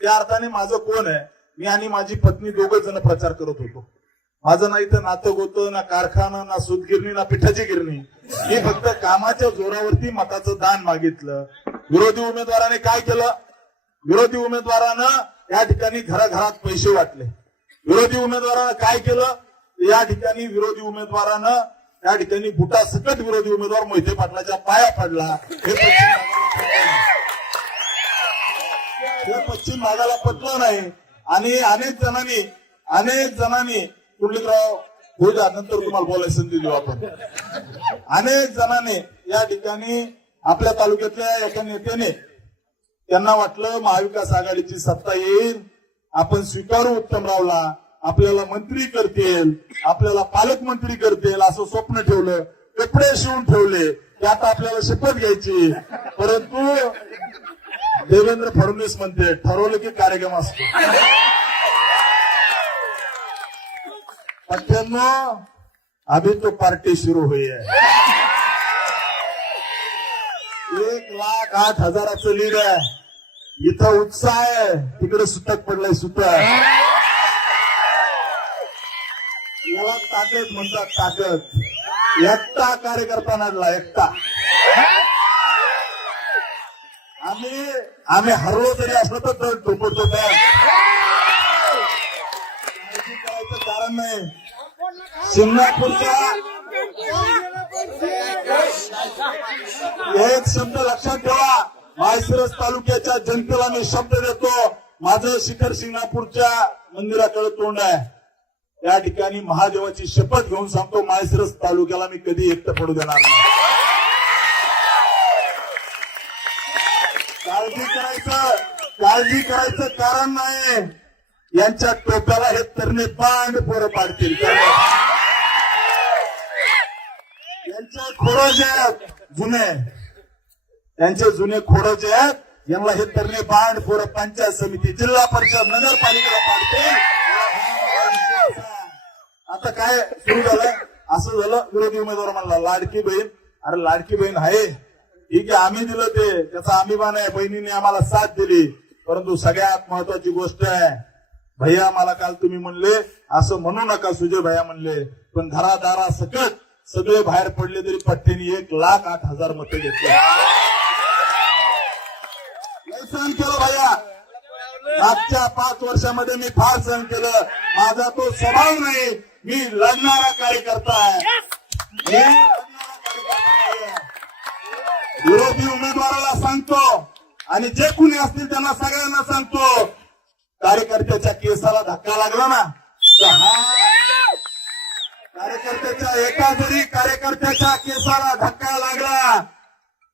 त्या अर्थाने माझं कोण आहे? मी आणि माझी पत्नी दोघ जण प्रचार करत होतो. माझं नाही तर नातं होतं ना कारखाना ना सुतगिरणी ना पिठाची गिरणी मी फक्त कामाच्या जोरावरती मताचं दान मागितलं. विरोधी उमेदवाराने काय केलं? विरोधी उमेदवारानं या ठिकाणी घराघरात पैसे वाटले. विरोधी उमेदवारानं काय केलं? या ठिकाणी विरोधी उमेदवारानं या ठिकाणी बुटा सकट विरोधी उमेदवार मोहिते पाटलाच्या पाया पडला. हे पश्चिम हे पश्चिम भागाला पटलं नाही. आणि अनेक जणांनी अनेक जणांनी कुंडलिकराव होऊ नंतर तुम्हाला बोलायची संधी देऊ आपण. अनेक जणांनी या ठिकाणी आपल्या तालुक्यातल्या एका नेत्याने त्यांना वाटलं महाविकास आघाडीची सत्ता येईल. आपण स्वीकारू उत्तमरावला. आपल्याला मंत्री करतील. आपल्याला पालकमंत्री करतील असं स्वप्न ठेवलं. कपडे शिवून ठेवले. त्यात आता आपल्याला शपथ घ्यायची. परंतु देवेंद्र फडणवीस म्हणते ठरवलं की कार्यक्रम असतो. अठ्ठ्याण्णव अभी तो पार्टी सुरू हुई है एक लाख आठ हजाराचं लीड आहे. इथं उत्साह आहे. तिकडे सुतक पडलंय सुतक याला ताकद म्हणतात ताकद. एकटा कार्यकर्ता नाडला एकटा. आम्ही आम्ही हरलो तरी असलो तर टोपडतो काळजी करायचं कारण नाही. सिंगापूरचा एक शब्द लक्षात ठेवा. माळशिरस तालुक्याच्या जनतेला मी शब्द देतो. माझं शिखर सिंगापूरच्या मंदिराकडे तोंड आहे. या ठिकाणी महादेवाची शपथ घेऊन सांगतो माळशिरस तालुक्याला मी कधी एकटं पडू देणार नाही काळजी करायचं काळजी करायचं कारण नाही यांच्या टोप्याला हे तरणे पांड पोरं पाडतील. यांचे खोडं जे आहेत जुने. त्यांचे जुने खोडं जे आहेत यांना हे तरणे बांड पोरं पंचायत समिती जिल्हा परिषद नगरपालिकेला पाडतील. आता काय सुरू झालं? असं झालं विरोधी उमेदवार म्हणला लाडकी बहीण. अरे लाडकी बहीण आहे. ठीक आहे आम्ही दिलं ते. त्याचा अभिमान आहे. बहिणीने आम्हाला साथ दिली. परंतु सगळ्यात महत्वाची गोष्ट आहे भैया मला काल तुम्ही म्हणले असं म्हणू नका सुजय भैया म्हणले पण घरादारा सकट सगळे बाहेर पडले तरी पट्ट्याने एक लाख आठ हजार मतं घेतले. सहन केलं भैया. मागच्या पाच वर्षामध्ये मी फार सहन केलं. माझा तो स्वभाव नाही. मी लढणारा कार्यकर्ता आहे. विरोधी उमेदवाराला आणि जे कुणी असतील त्यांना सगळ्यांना सांगतो कार्यकर्त्याच्या केसाला धक्का लागला ना तर हा कार्यकर्त्याच्या एका जरी कार्यकर्त्याच्या केसाला धक्का लागला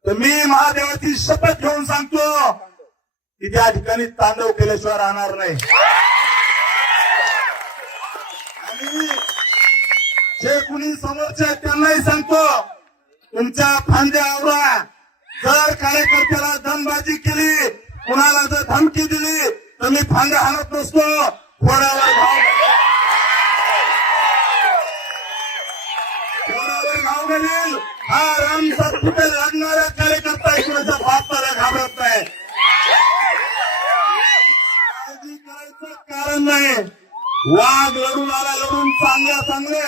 तर मी महादेवाची शपथ घेऊन सांगतो की त्या ठिकाणी तांडव केल्याशिवाय राहणार नाही. आणि जे कुणी समोरचे त्यांनाही सांगतो तुमच्या फांद्या आवरा. जर कार्यकर्त्याला दमबाजी केली कुणाला जर धमकी दिली तर मी फांद्या हाणत नसतो. घोड्यावर घाव घोड्यावर घाव घालील हा राम सातपुते लढणारा कार्यकर्ता इकडचा बापाला घाबरत नाही. काळजी करायचं कारण नाही. वाघ लढून आला लढून चांगल्या चांगले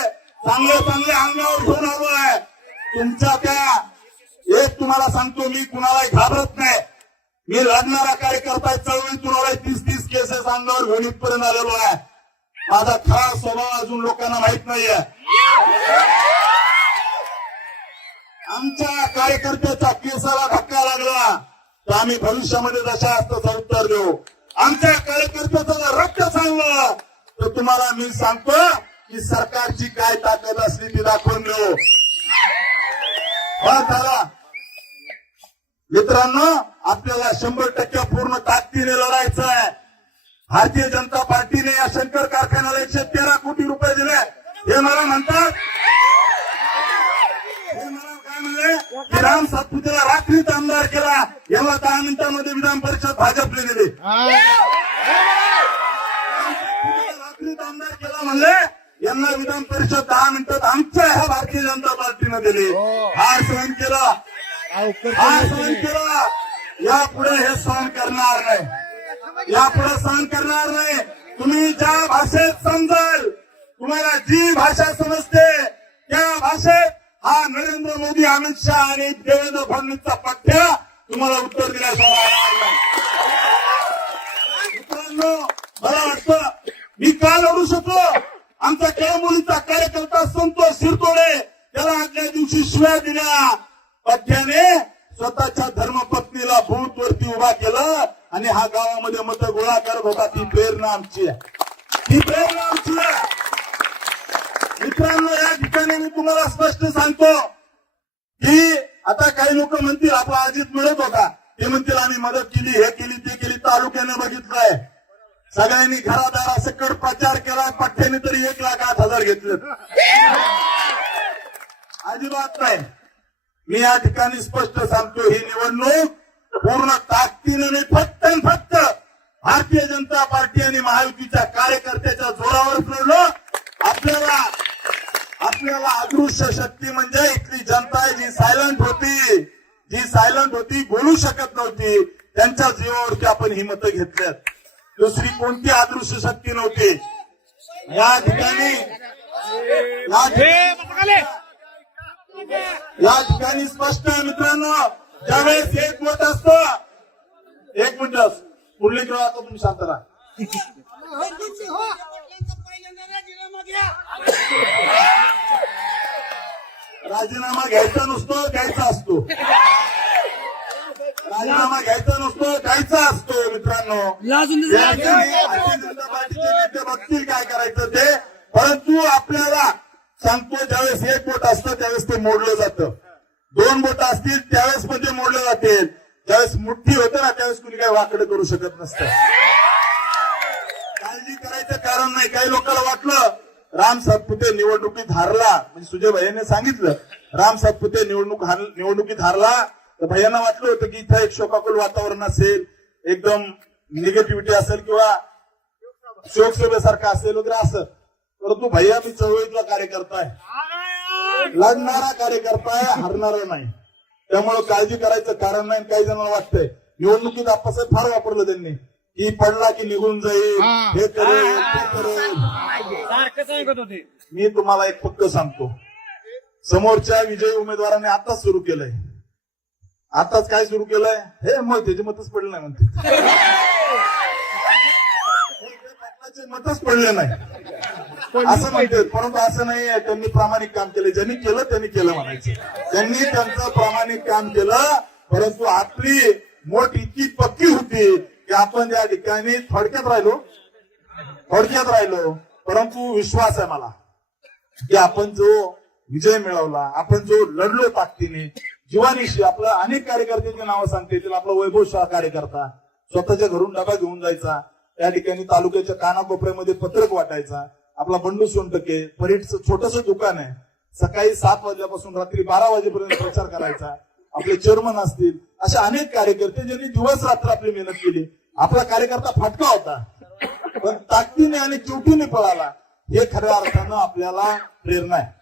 चांगले चांगले अंगावर घेऊन आलो आहे तुमच्या त्या एक तुम्हाला सांगतो मी कुणालाही घाबरत नाही. मी लढणारा कार्यकर्ता चळवळी तुम्हाला तीस तीस केसेस अंगावर घेऊन इथपर्यंत आलेलो आहे. माझा खरा स्वभाव अजून लोकांना माहीत नाहीये. आमच्या कार्यकर्त्याच्या केसाला धक्का लागला तर आम्ही भविष्यामध्ये दशा असताचा उत्तर देऊ. आमच्या कार्यकर्त्याचं जर रक्त सांगलं तर तुम्हाला मी सांगतो की सरकारची काय ताकद असली ती दाखवून देऊ. झाला. मित्रांनो आपल्याला शंभर टक्के पूर्ण ताकदीने लढायचं आहे. भारतीय जनता पार्टीने या शंकर कारखान्याला एकशे तेरा कोटी रुपये दिले. हे मला म्हणतात हे मला काय म्हणले की राम सातपुतेला रात्रीत आमदार केला. याला दहा मिनिटांमध्ये विधान परिषद भाजपने दिली. रात्रीत आमदार केला म्हणले यांना विधान परिषद दहा मिनिटात आमच्या ह्या भारतीय जनता पार्टीनं दिली. हा. सहन केला. सहन केला. यापुढे हे सहन करणार नाही. यापुढे सहन करणार नाही. तुम्ही ज्या भाषेत समजाल तुम्हाला जी भाषा समजते त्या भाषेत हा नरेंद्र मोदी अमित शहा आणि देवेंद्र फडणवीसचा पठ्य तुम्हाला उत्तर दिल्याशिवाय. मित्रांनो मला वाटतं मी का लढू शकलो. आमचा कळमुलीचा कार्यकर्ता संतोष शिरतोडे त्याला आदल्या दिवशी शिव्या दिल्या. पठ्याने स्वतःच्या धर्मपत्नीला भूत वरती उभा केलं आणि हा गावामध्ये मत गोळा करत होता. ती प्रेरणा आमची आहे. ती प्रेरणा आमची आहे. मित्रांनो या ठिकाणी मी तुम्हाला स्पष्ट सांगतो की आता काही लोक म्हणतील आपला अजित मिळत होता. ते म्हणतील आम्ही मदत केली हे केली ते केली तालुक्याने बघितलंय. सगळ्यांनी घरादारा सकट प्रचार केला पठ्ठ्याने तरी एक लाख आठ हजार घेतले अजिबात नाही. मी या ठिकाणी स्पष्ट सांगतो ही निवडणूक पूर्ण ताकदीनं नाही फक्त आणि फक्त भारतीय जनता पार्टी आणि महायुतीच्या कार्यकर्त्याच्या जोरावर लढलो. आपल्याला आपल्याला अदृश्य शक्ती म्हणजे इथली जनता आहे जी सायलंट होती. जी सायलंट होती बोलू शकत नव्हती. त्यांच्या जीवावरती आपण ही मतं घेतल्यात. दुसरी कोणती अदृश्य शक्ती नव्हती? या ठिकाणी या ठिकाणी स्पष्ट आहे मित्रांनो ज्यावेळेस एक मत असतं एक मिनिट पुढले किंवा आता तुम्ही शांत राहा. राजीनामा घ्यायचा नसतो द्यायचा असतो. राजीनामा घ्यायचा नसतो द्यायचा असतो मित्रांनो. जनता पार्टीचे नेते बघतील काय करायचं ते परंतु आपल्याला सांगतो ज्यावेळेस एक बोट असतं त्यावेळेस ते मोडलं जातं. दोन बोट असतील त्यावेळेस म्हणजे पण ते मोडले जातील. ज्यावेळेस मुठ्ठी होतं ना त्यावेळेस कुणी काही वाकडं करू शकत नसतं. काळजी करायचं कारण नाही. काही लोकांना वाटलं राम सातपुते निवडणुकीत हारला. म्हणजे सुजय भैयाने सांगितलं राम सातपुते निवडणूक निवडणुकीत हारला. तर भैयांना वाटलं होतं की इथं एक शोकाकुल वातावरण असेल एकदम निगेटिव्हिटी असेल किंवा शोकसभेसारखं असेल वगैरे असं. परंतु भैया मी चळवळीतला कार्यकर्ता आहे लढणारा कार्यकर्ता आहे हरणारा नाही. त्यामुळे काळजी करायचं कारण नाही काही जणांना वाटतंय. निवडणुकीत आप्पासाहेब फार वापरलं त्यांनी. की पडला की निघून जाईल. हे. करेल ते मी तुम्हाला एक पक्क सांगतो. समोरच्या विजयी उमेदवाराने आताच सुरू केलंय. आताच काय सुरू केलंय? हे मत त्याचे मतच पडले नाही म्हणते. मतच पडले नाही. असं म्हणते परंतु असं नाही आहे. त्यांनी प्रामाणिक काम केलं. ज्यांनी केलं त्यांनी केलं म्हणायचं. त्यांनी त्यांचं प्रामाणिक काम केलं परंतु आपली मोठ इतकी पक्की होती की आपण त्या ठिकाणी थोडक्यात राहिलो. थोडक्यात राहिलो. परंतु विश्वास आहे मला की आपण जो विजय मिळवला आपण जो लढलो ताकदीने जीवानिशी आपलं अनेक कार्यकर्त्यांची नावं सांगते येतील. आपला वैभव शाह कार्यकर्ता स्वतःच्या घरून डबा घेऊन जायचा. त्या ठिकाणी तालुक्याच्या कानाकोपऱ्यामध्ये पत्रक वाटायचा. आपला बंडू सोनटके परीटचं छोटस दुकान आहे. सकाळी सात वाजल्यापासून रात्री बारा वाजेपर्यंत प्रचार करायचा. आपले चेअरमन असतील असे अनेक कार्यकर्ते ज्यांनी दिवस रात्र आपली मेहनत केली. आपला कार्यकर्ता फाटका होता. पण ताकदीने आणि चिवटीने पळाला. हे खऱ्या अर्थानं आपल्याला प्रेरणा आहे.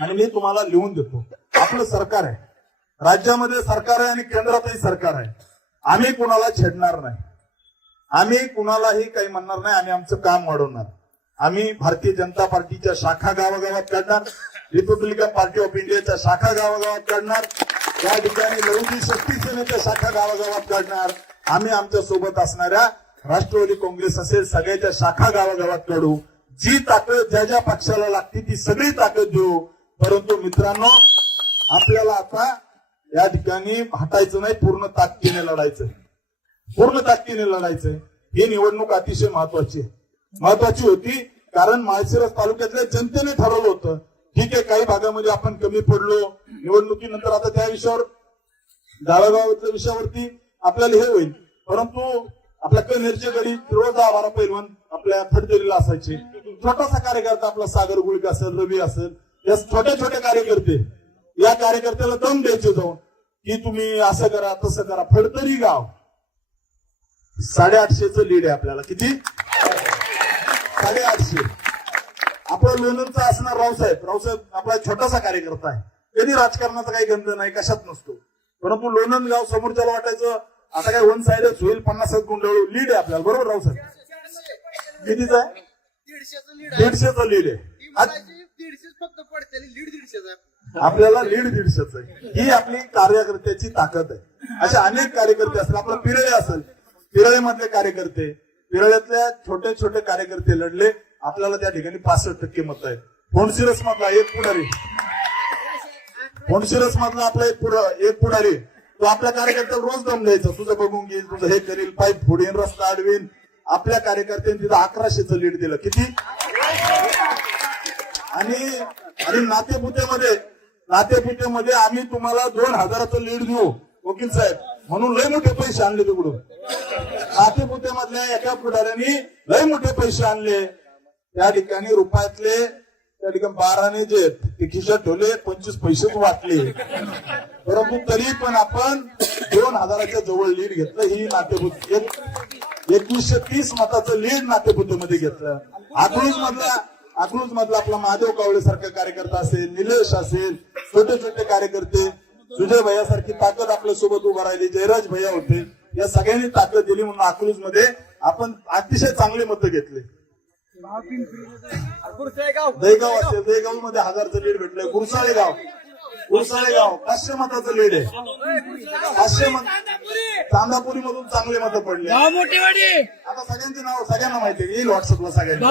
आणि मी तुम्हाला लिहून देतो. आपलं सरकार आहे. राज्यामध्ये सरकार आहे आणि केंद्रातही सरकार आहे. आम्ही कुणाला छेडणार नाही. आम्ही कुणालाही काही म्हणणार नाही. आम्ही आमचं काम वाढवणार. आम्ही भारतीय जनता पार्टीच्या शाखा गावागावात काढणार रिपब्लिकन पार्टी ऑफ इंडियाच्या शाखा गावागावात काढणार या ठिकाणी लढती शक्ती सेनेच्या शाखा गावागावात काढणार. आम्ही आमच्यासोबत असणाऱ्या राष्ट्रवादी काँग्रेस असेल सगळ्याच्या शाखा गावागावात काढू. जी ताकद ज्या ज्या पक्षाला लागते ती सगळी ताकद देऊ. परंतु मित्रांनो आपल्याला आता या ठिकाणी हटायचं नाही पूर्ण ताकदीने लढायचं पूर्ण ताकदीने लढायचं ही निवडणूक अतिशय महत्वाची आहे. महत्वाची होती कारण माळशिरस तालुक्यातल्या जनतेने ठरवलं होतं. ठीक आहे काही भागामध्ये आपण कमी पडलो निवडणुकीनंतर आता त्या विषयावर गावागावातल्या विषयावरती आपल्याला हे होईल. परंतु आपल्या कनेरचे गडी रोज दहा बारा पैलवान आपल्या थडदरीला असायचे. छोटासा कार्यकर्ता आपला सागर गुळक असेल रवी असेल या छोटे छोटे कार्यकर्ते या कार्यकर्त्याला दम द्यायचे जाऊन की तुम्ही असं करा तसं करा. फडतरी गाव. साडेआठशेचं लीड आहे आपल्याला. किती? साडेआठशे आपलं लोणंदचा असणार रावसाहेब. रावसाहेब आपला छोटासा कार्यकर्ता आहे. कधी राजकारणाचा काही गंध नाही कशात नसतो. परंतु लोणंद गाव समोरच्याला वाटायचं आता काय वन साईडच होईल पन्नास गुंडाळू लीड आहे आपल्याला बरोबर राहू सर कितीचा आहे? दीडशेचं लीड आहे. दीडशेचा लीड आहे दीडशेच फक्त पडते लीड दीडशेच आहे आपल्याला लीड दीडशेच आहे. ही आपली कार्यकर्त्याची ताकद आहे. असे अनेक कार्यकर्ते असतील. आपला पिरळे असेल. पिरळेमधले कार्यकर्ते पिरळ्यातल्या छोटे छोटे कार्यकर्ते लढले. आपल्याला त्या ठिकाणी पासष्ट टक्के मत आहेत फोंडशिरस मधला एक पुढारी. फोंडशिरस मधला आपला एक पुढ एक पुढारी. तो आपल्या कार्यकर्त्याला रोज दम द्यायचा. तुझं बघून घेईल तुझं हे करील पाईप फोडीन रस्ता अडवीन. आपल्या कार्यकर्त्यांनी तिथं अकराशेचं लीड दिलं. किती? आणि आणि नातेपुत्यामध्ये नातेपुत्यामध्ये आम्ही तुम्हाला दोन हजाराचं लीड देऊ. वकील साहेब म्हणून लय मोठे पैसे आणले तिकडून. नातेपुत्यामधल्या एका पुढाऱ्यांनी लय मोठे पैसे आणले. त्या ठिकाणी रुपयातले त्या ठिकाणी बाराने जे आहेत, खिशात ठेवले पंचवीस पैसेच वाटले. परंतु तरी पण आपण दोन हजाराच्या जवळ लीड घेतलं ही नातेपुत एकवीसशे तीस मताचं लीड नातेपुतेमध्ये घेतलं. अकलूज मधला अकलूज मधला आपला महादेव कावळे सारखा कार्यकर्ता असेल निलेश असेल छोटे छोटे कार्यकर्ते सुजय भैया सारखी ताकद आपल्यासोबत उभा राहिली जयराज भैया होते. या सगळ्यांनी ताकद दिली म्हणून अकलूजमध्ये आपण अतिशय चांगली मतं घेतले. दहीगाव असेल दहीगावमध्ये हजारचं लीड भेटलंय. गुरसाळे गाव गुरसाळे गाव पाचशे मताचं लीड आहे. पाचशे मत चांदापुरी मधून चांगले मतं पडले. आता सगळ्यांची नाव सगळ्यांना माहिती येईल व्हॉट्सअपला सगळ्यांना